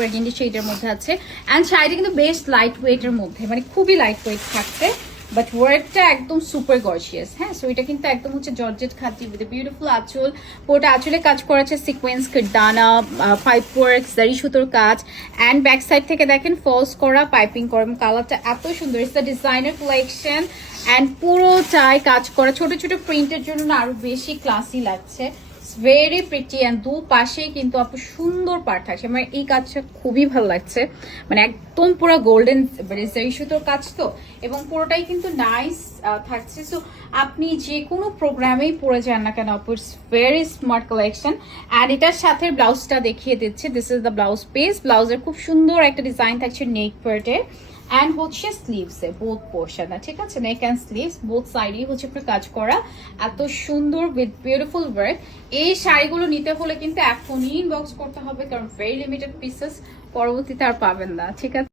Burgundy শেডের মধ্যে আছে। অ্যান্ড শাড়িটা কিন্তু বেশ লাইট ওয়েটের মধ্যে, মানে খুবই লাইট ওয়েট থাকছে, বাট ওয়ার্কটা একদম সুপার গর্জিয়াস। হ্যাঁ, সো এটা কিন্তু একদম হচ্ছে জর্জেট খাতি উইথ বিউটিফুল আঁচল। পুরোটা আঁচলে কাজ করা আছে সিকোয়েন্স, কারদানা, পাইপ ওয়ার্ক, জারি সুতোর কাজ। অ্যান্ড ব্যাক সাইড থেকে দেখেন ফলস করা, পাইপিং করা, কালারটা এত সুন্দর। It's the designer collection and পুরোটাই কাজ করা ছোট ছোট প্রিন্টের জন্য না আরো বেশি ক্লাসি লাগছে। ভেরি প্রিটি অ্যান্ড দু পাশেই কিন্তু আপু সুন্দর পার থাকছে। আমার এই কাজটা খুবই ভালো লাগছে, মানে একদম পুরো গোল্ডেন মানে জারি সুতোর কাজ তো, এবং পুরোটাই কিন্তু নাইস থাকছে। সো আপনি যে কোনো প্রোগ্রামেই পরে যান না কেন আপু, it's very smart collection. And এটার সাথে ব্লাউজটা দেখিয়ে দিচ্ছে, this is the blouse piece. ব্লাউজের খুব সুন্দর একটা ডিজাইন থাকছে নেক পার্টে, অ্যান্ড হচ্ছে স্লিভসে বোথ পোর্শন, ঠিক আছে, নেক অ্যান্ড স্লিভস বোথ সাইডেই হচ্ছে আপনার কাজ করা এত সুন্দর উইথ বিউটিফুল ওয়ার্ক। এই শাড়িগুলো নিতে হলে কিন্তু এখনই ইনবক্স করতে হবে, কারণ ভেরি লিমিটেড পিসেস, পরবর্তীতে আর পাবেন না, ঠিক আছে।